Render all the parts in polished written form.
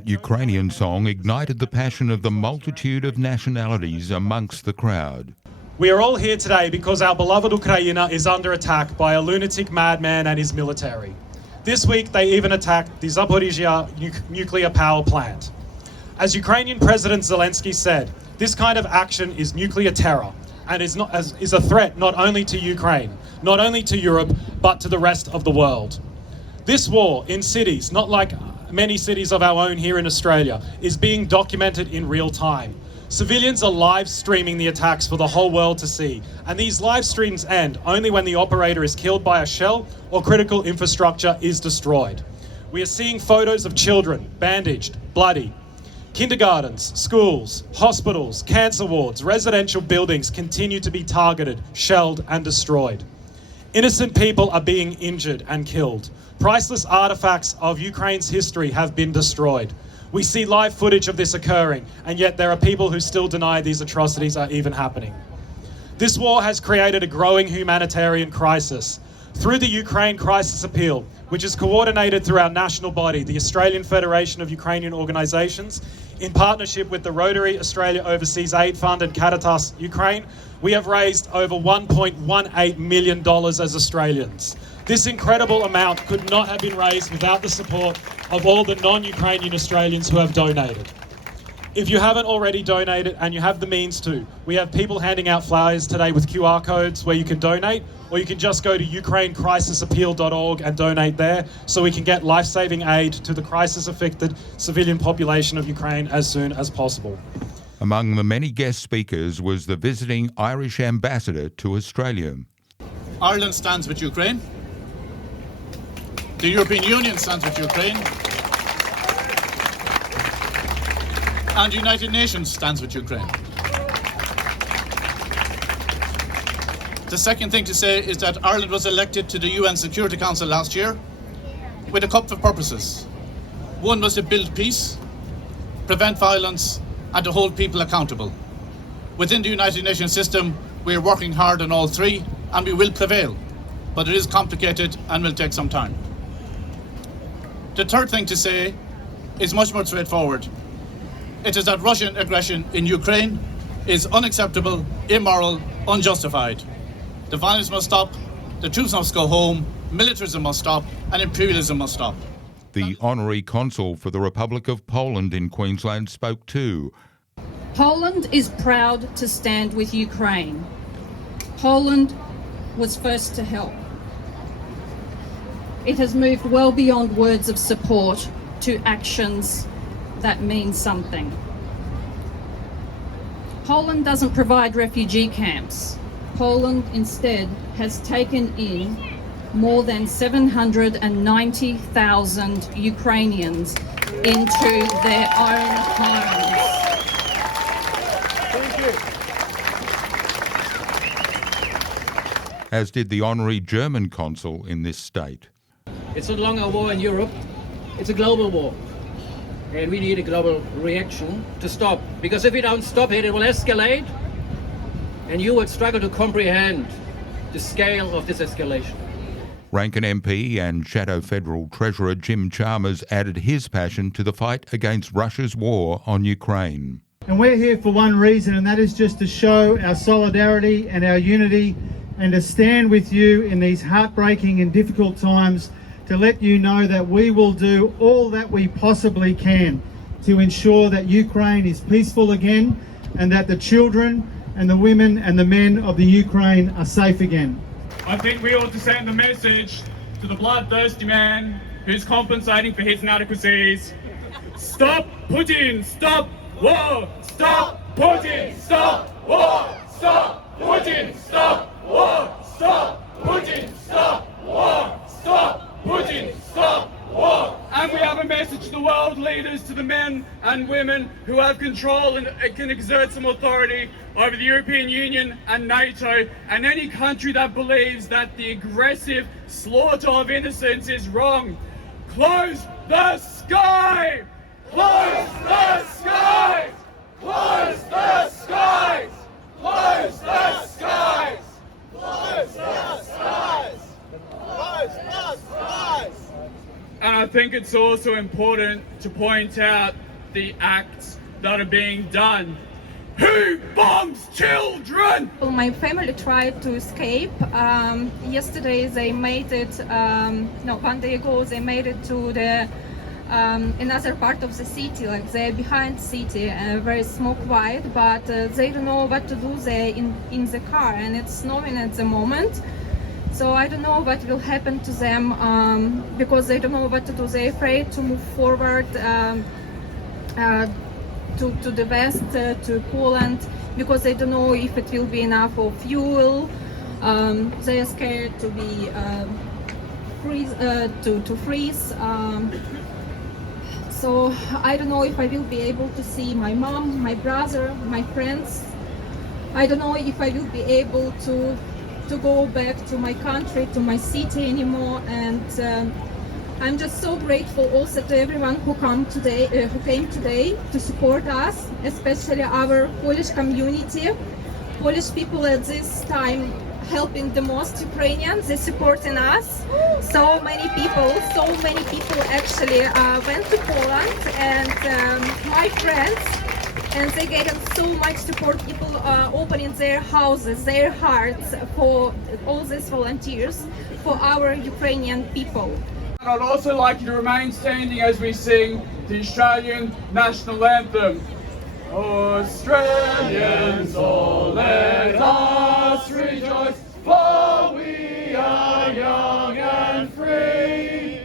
That Ukrainian song ignited the passion of the multitude of nationalities amongst the crowd. We are all here today because our beloved Ukraine is under attack by a lunatic madman and his military. This week, they even attacked the Zaporizhia nuclear power plant. As Ukrainian President Zelensky said, this kind of action is nuclear terror and is a threat not only to Ukraine, not only to Europe, but to the rest of the world. This war in cities, not like many cities of our own here in Australia, is being documented in real time. Civilians are live streaming the attacks for the whole world to see, and these live streams end only when the operator is killed by a shell or critical infrastructure is destroyed. We are seeing photos of children bandaged, bloody. Kindergartens, schools, hospitals, cancer wards, residential buildings continue to be targeted, shelled and destroyed. Innocent people are being injured and killed. Priceless artifacts of Ukraine's history have been destroyed. We see live footage of this occurring, and yet there are people who still deny these atrocities are even happening. This war has created a growing humanitarian crisis. Through the Ukraine Crisis Appeal, which is coordinated through our national body, the Australian Federation of Ukrainian Organisations, in partnership with the Rotary Australia Overseas Aid Fund and Caritas Ukraine, we have raised over $1.18 million as Australians. This incredible amount could not have been raised without the support of all the non-Ukrainian Australians who have donated. If you haven't already donated and you have the means to, we have people handing out flyers today with QR codes where you can donate, or you can just go to ukrainecrisisappeal.org and donate there so we can get life-saving aid to the crisis-affected civilian population of Ukraine as soon as possible. Among the many guest speakers was the visiting Irish ambassador to Australia. Ireland stands with Ukraine. The European Union stands with Ukraine. And the United Nations stands with Ukraine. The second thing to say is that Ireland was elected to the UN Security Council last year with a couple of purposes. One was to build peace, prevent violence, and to hold people accountable. Within the United Nations system, we are working hard on all three, and we will prevail. But it is complicated and will take some time. The third thing to say is much more straightforward. It is that Russian aggression in Ukraine is unacceptable, immoral, unjustified. The violence must stop, the troops must go home, militarism must stop, and imperialism must stop. The Honorary Consul for the Republic of Poland in Queensland spoke too. Poland is proud to stand with Ukraine. Poland was first to help. It has moved well beyond words of support to actions that mean something. Poland doesn't provide refugee camps. Poland instead has taken in more than 790,000 Ukrainians into their own homes. Thank you. As did the Honorary German Consul in this state. It's no longer a war in Europe, it's a global war. And we need a global reaction to stop. Because if we don't stop it, it will escalate. And you would struggle to comprehend the scale of this escalation. Rankin MP and Shadow Federal Treasurer Jim Chalmers added his passion to the fight against Russia's war on Ukraine. And we're here for one reason, and that is just to show our solidarity and our unity and to stand with you in these heartbreaking and difficult times, to let you know that we will do all that we possibly can to ensure that Ukraine is peaceful again and that the children and the women and the men of the Ukraine are safe again. I think we ought to send the message to the bloodthirsty man who's compensating for his inadequacies. Stop Putin! Stop war! Stop Putin! Stop war! Stop Putin! Stop war! Stop Putin! Stop war! Stop Putin! Stop war! And we have a message to the world leaders, to the men and women who have control and can exert some authority over the European Union and NATO and any country that believes that the aggressive slaughter of innocents is wrong. Close the sky! Close the skies! Close the skies! Close the skies! Close the skies! Close the skies! And I think it's also important to point out the acts that are being done. Who bombs children? Well, my family tried to escape. Yesterday they made it, no, 1 day ago they made it to the another part of the city, like they're behind city, very smoke white, but they don't know what to do there in the car, and it's snowing at the moment. So I don't know what will happen to them because they don't know what to do. They're afraid to move forward to the west, to Poland, because they don't know if it will be enough of fuel. They are scared to be freeze. So I don't know if I will be able to see my mom, my brother, my friends. I don't know if I will be able to go back to my country, to my city anymore. And I'm just so grateful also to everyone who came today to support us, especially our Polish community. Polish people at this time helping the most Ukrainians, they're supporting us. So many people actually went to Poland, and my friends, and they getting so much support. People opening their houses, their hearts for all these volunteers, for our Ukrainian people. And I'd also like you to remain standing as we sing the Australian national anthem. Australians, all let us rejoice, for we are young and free,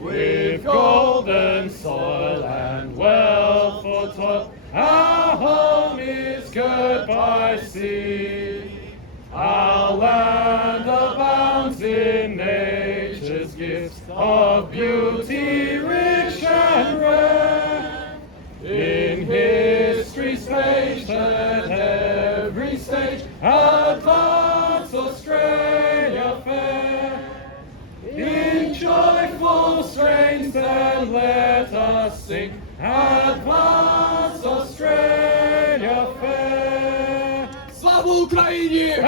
with golden soil and wealth for toil. Our home is good by sea, our land abounds in nature's gifts of beauty rich and rare. In history's page at every stage, advance Australia fair. In joyful strains then let us sing, advance Australia fair. Slava Ukraini!